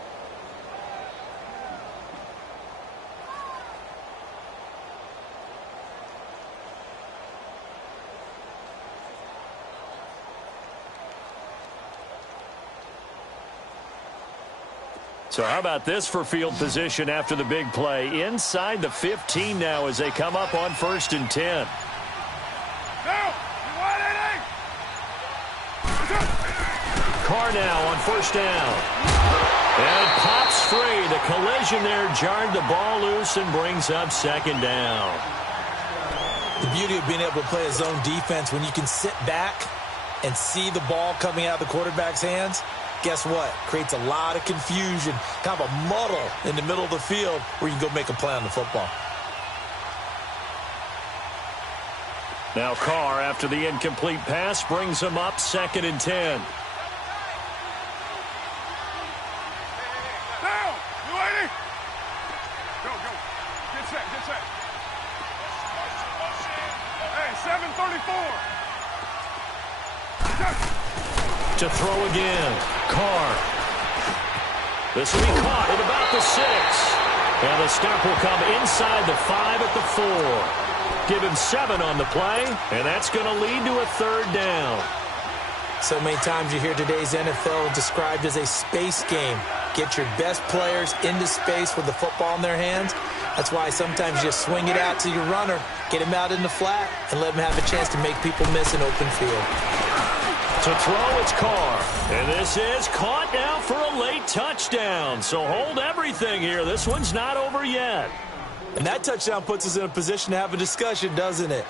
So how about this for field position after the big play? Inside the 15 now as they come up on 1st and 10. Carr now on first down. And it pops free. The collision there jarred the ball loose and brings up second down. The beauty of being able to play a zone defense when you can sit back and see the ball coming out of the quarterback's hands, guess what? Creates a lot of confusion, kind of a muddle in the middle of the field where you can go make a play on the football. Now Carr, after the incomplete pass, brings him up 2nd and 10. Down! You ready? Go. Get set. Hey, 7:34. To throw again. Carr. This will be caught at about the 6. And the stop will come inside the 5 at the 4. Give him 7 on the play, and that's going to lead to a 3rd down. So many times you hear today's NFL described as a space game. Get your best players into space with the football in their hands. That's why sometimes you just swing it out to your runner, get him out in the flat, and let him have a chance to make people miss an open field. To throw, it's Carr. And this is caught now for a late touchdown. So hold everything here. This one's not over yet. And that touchdown puts us in a position to have a discussion, doesn't it?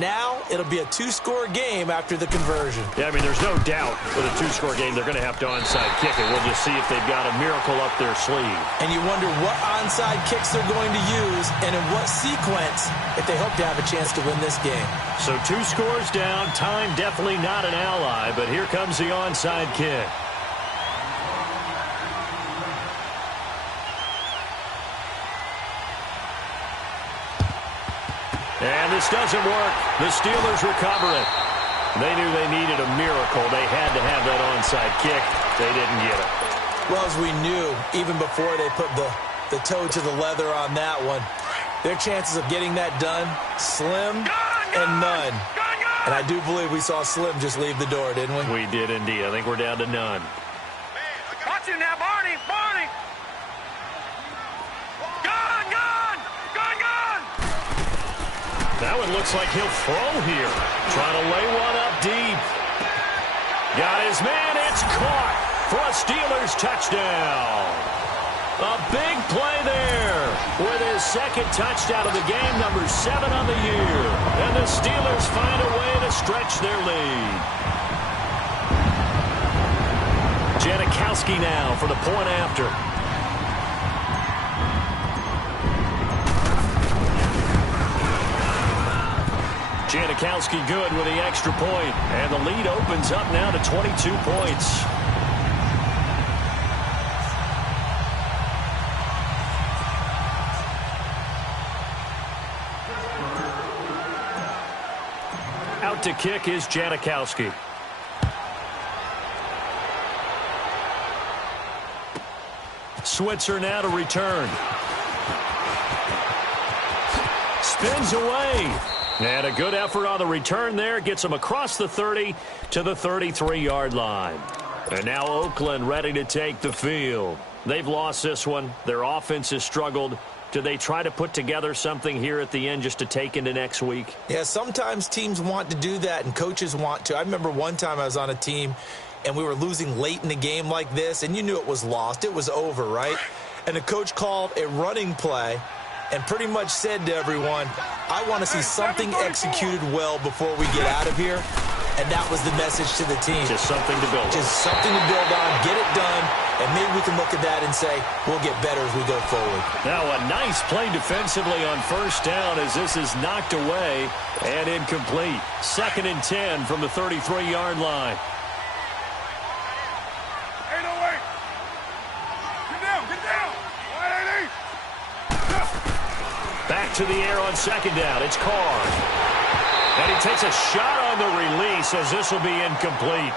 Now it'll be a 2-score game after the conversion. Yeah, I mean, there's no doubt with a 2-score game they're going to have to onside kick it. We'll just see if they've got a miracle up their sleeve. And you wonder what onside kicks they're going to use and in what sequence if they hope to have a chance to win this game. So 2 scores down, time definitely not an ally, but here comes the onside kick. And this doesn't work. The Steelers recover it. They knew they needed a miracle. They had to have that onside kick. They didn't get it. Well, as we knew, even before they put the toe to the leather on that one, their chances of getting that done, slim and none. And I do believe we saw Slim just leave the door, didn't we? We did indeed. I think we're down to none. Watch it now, Barney! That one looks like he'll throw here. Trying to lay one up deep. Got his man. It's caught for a Steelers touchdown. A big play there with his 2nd touchdown of the game, number 7 on the year. And the Steelers find a way to stretch their lead. Janikowski now for the point after. Janikowski good with the extra point. And the lead opens up now to 22 points. Out to kick is Janikowski. Switzer now to return. Spins away. And a good effort on the return there. Gets him across the 30 to the 33-yard line. And now Oakland ready to take the field. They've lost this one. Their offense has struggled. Do they try to put together something here at the end just to take into next week? Yeah, sometimes teams want to do that and coaches want to. I remember one time I was on a team and we were losing late in the game like this, and you knew it was lost. It was over, right? And the coach called a running play and pretty much said to everyone, I want to see something executed well before we get out of here. And that was the message to the team. Just something to build on. Just something to build on, get it done, and maybe we can look at that and say, we'll get better as we go forward. Now a nice play defensively on first down as this is knocked away and incomplete. 2nd and 10 from the 33-yard line. 808. Get down. 180. Back to the air on 2nd down. It's Carr. And he takes a shot on the release as this will be incomplete.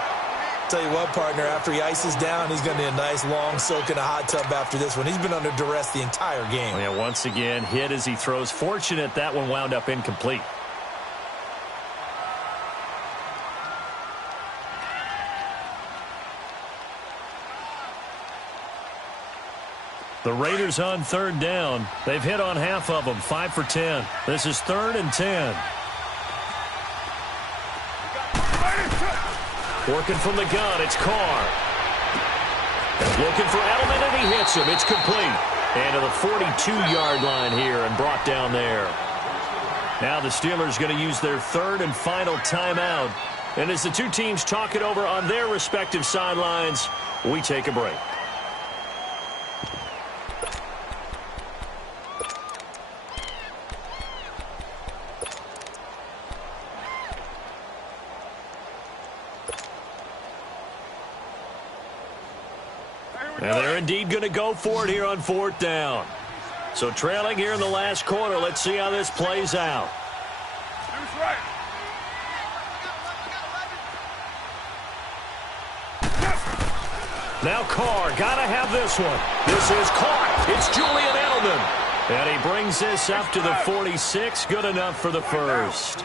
Tell you what, partner, after he ices down, he's going to need a nice long soak in a hot tub after this one. He's been under duress the entire game. Yeah, once again, hit as he throws. Fortunate that one wound up incomplete. The Raiders on 3rd down. They've hit on half of them, 5 for 10. This is 3rd and 10. Working from the gun, it's Carr. Looking for Edelman, and he hits him. It's complete. And to the 42-yard line here and brought down there. Now the Steelers going to use their third and final timeout. And as the two teams talk it over on their respective sidelines, we take a break. And they're indeed going to go for it here on fourth down. So trailing here in the last quarter. Let's see how this plays out. Now Carr, got to have this one. This is caught. It's Julian Edelman. And he brings this up to the 46. Good enough for the first.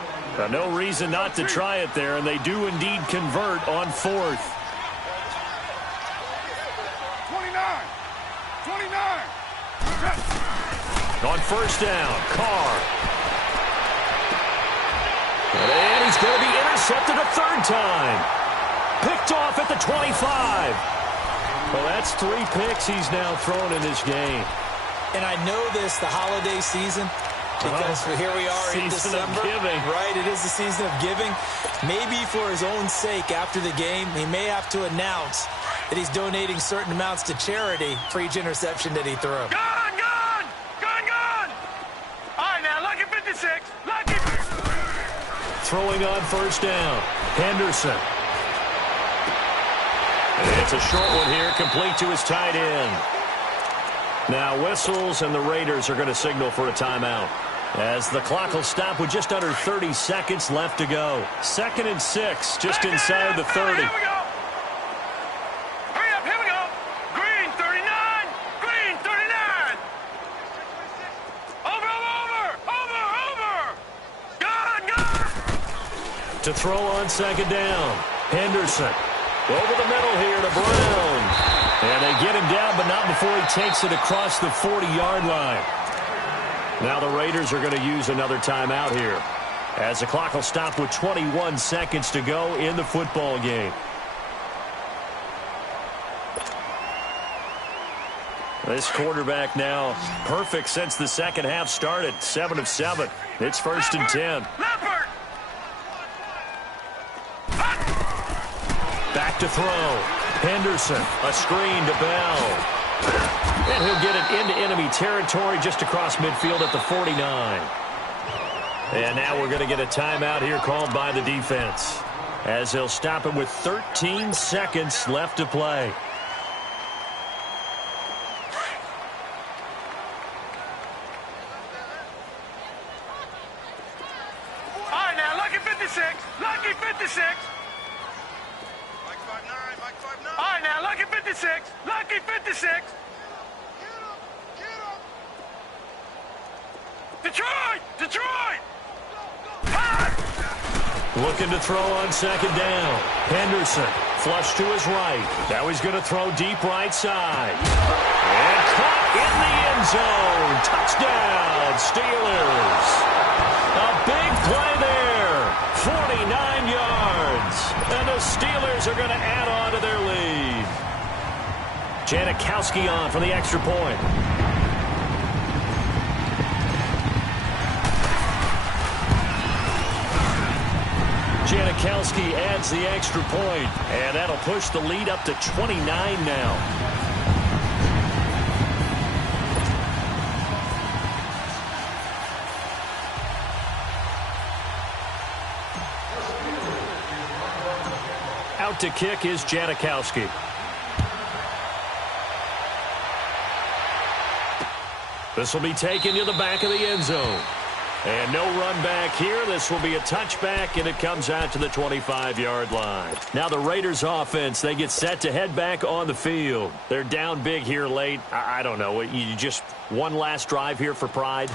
No reason not to try it there, and they do indeed convert on fourth. 29. On first down, Carr. And he's going to be intercepted a third time. Picked off at the 25. Well, that's 3 picks he's now thrown in this game. And I know this, the holiday season, because here we are in December. Right, it is the season of giving. Maybe for his own sake after the game, he may have to announce that he's donating certain amounts to charity for each interception that he threw. Gone! All right, now, lucky 56. Lucky. Throwing on first down. Henderson. And it's a short one here, complete to his tight end. Now whistles, and the Raiders are going to signal for a timeout, as the clock will stop with just under 30 seconds left to go. 2nd and 6, just inside the 30. Here we go. Hurry up, here we go. Green 39. Green 39. Over. Gone. To throw on second down. Henderson. Over the middle here to Brown. And they get him down, but not before he takes it across the 40-yard line. Now the Raiders are going to use another timeout here, as the clock will stop with 21 seconds to go in the football game. This quarterback now perfect since the second half started. 7 of 7. It's 1st and 10. Back to throw. Henderson, a screen to Bell. And he'll get it into enemy territory just across midfield at the 49. And now we're going to get a timeout here called by the defense, as they'll stop him with 13 seconds left to play. All right, now, lucky 56. Lucky 56. All right, now, lucky 56. Lucky 56. Detroit! Looking to throw on second down. Henderson, flush to his right. Now he's going to throw deep right side. And caught in the end zone. Touchdown, Steelers. A big play there. 49 yards. And the Steelers are going to add on to their lead. Janikowski on for the extra point. Janikowski adds the extra point, and that'll push the lead up to 29 now. Out to kick is Janikowski. This will be taken to the back of the end zone. And no run back here. This will be a touchback, and it comes out to the 25-yard line. Now the Raiders offense, they get set to head back on the field. They're down big here late. I don't know. You just one last drive here for pride?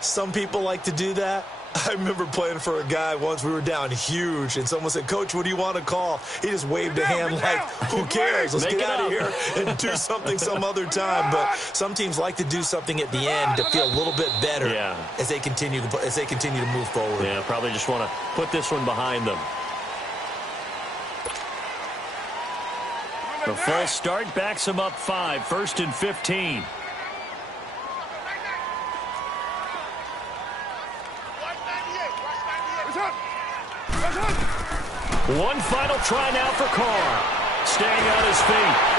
Some people like to do that. I remember playing for a guy once. We were down huge, and someone said, "Coach, what do you want to call?" He just waved a hand like, who cares? Let's get out of here and do something some other time. But some teams like to do something at the end to feel a little bit better as they continue to move forward. Yeah, probably just want to put this one behind them. A false start backs them up 5, 1st and 15. One final try now for Carr. Staying on his feet.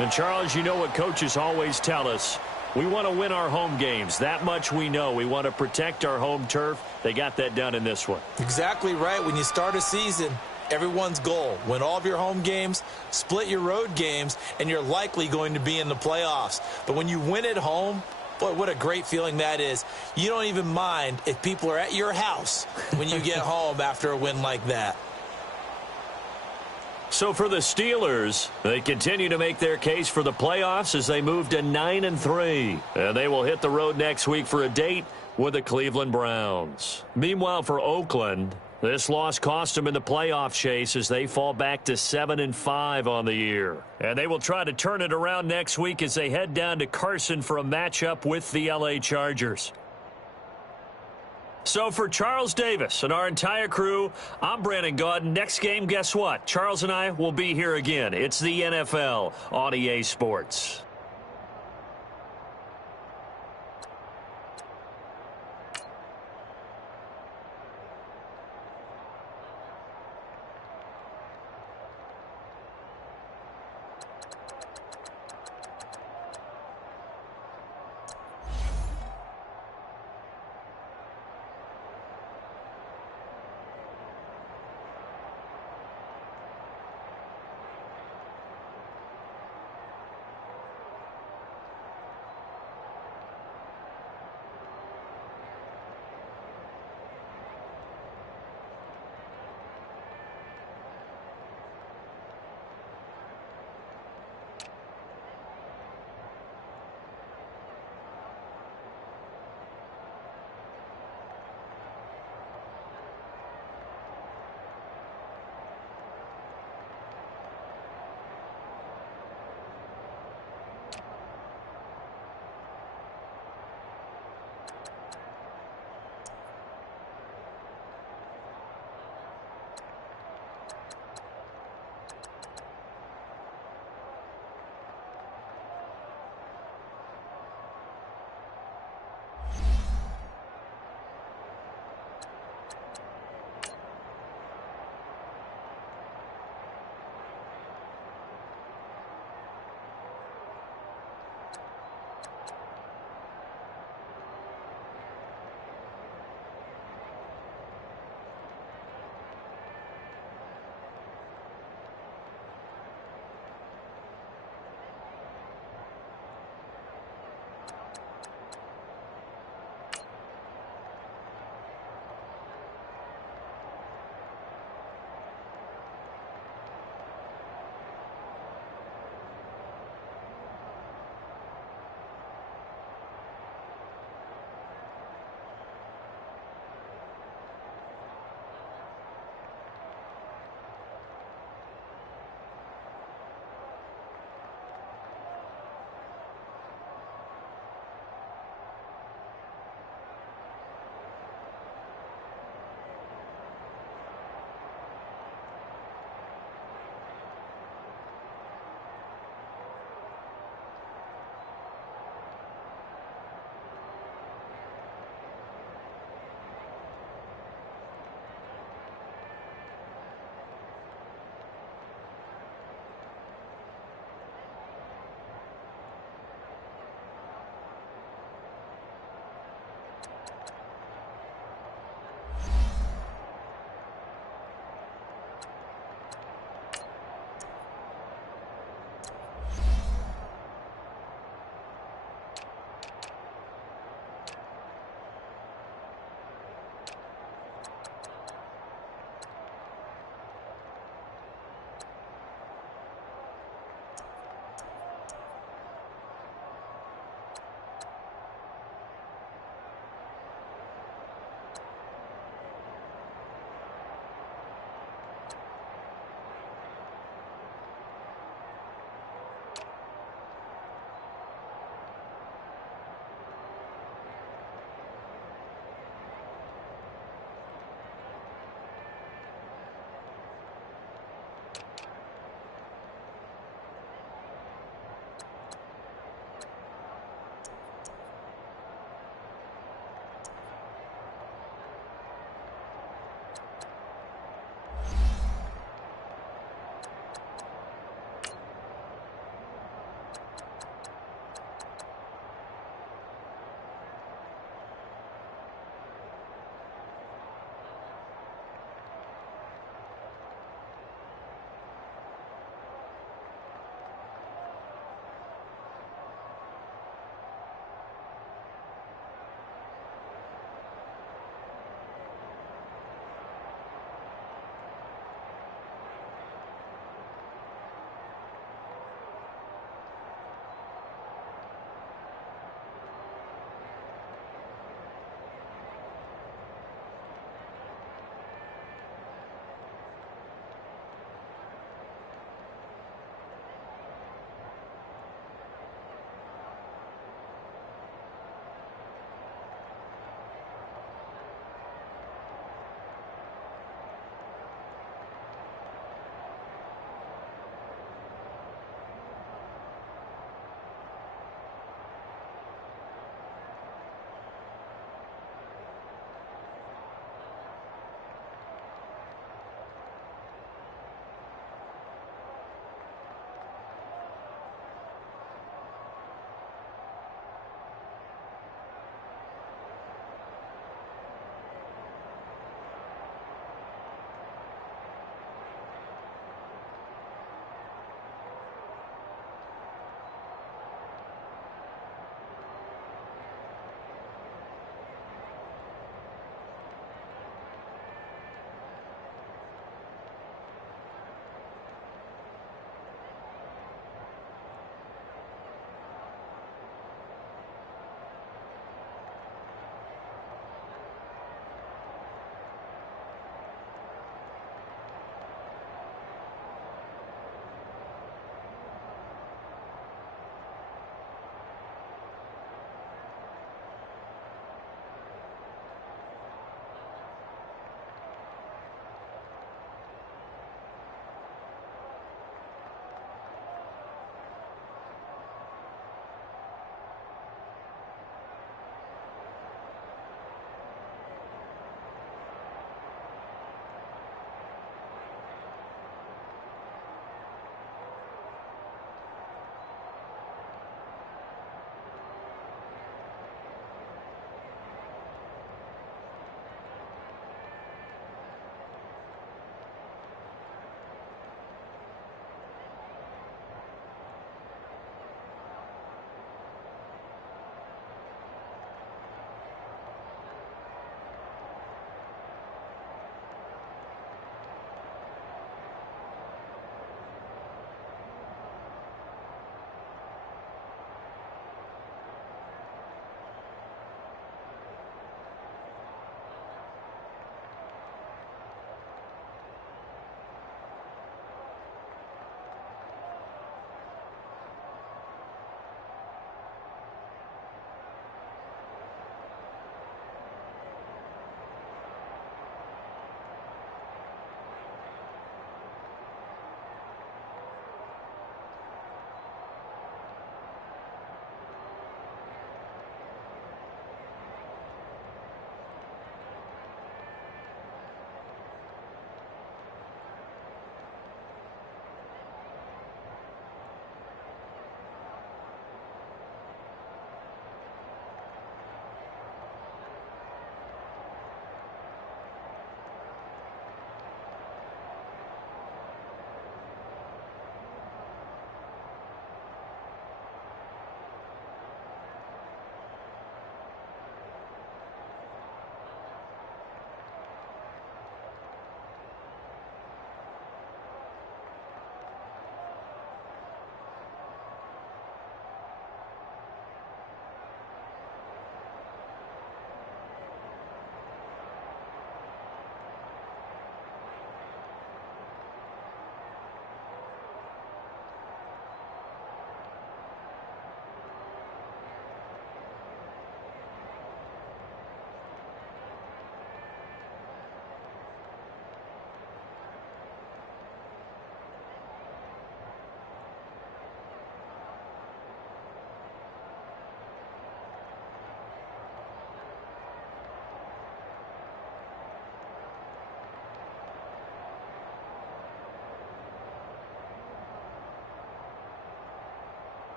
And, Charles, you know what coaches always tell us. We want to win our home games. That much we know. We want to protect our home turf. They got that done in this one. Exactly right. When you start a season, everyone's goal, win all of your home games, split your road games, and you're likely going to be in the playoffs. But when you win at home, boy, what a great feeling that is. You don't even mind if people are at your house when you get home after a win like that. So for the Steelers, they continue to make their case for the playoffs as they move to 9-3. And they will hit the road next week for a date with the Cleveland Browns. Meanwhile, for Oakland, this loss cost them in the playoff chase as they fall back to 7-5 on the year. And they will try to turn it around next week as they head down to Carson for a matchup with the LA Chargers. So for Charles Davis and our entire crew, I'm Brandon Gaudin. Next game, guess what? Charles and I will be here again. It's the NFL on EA Sports.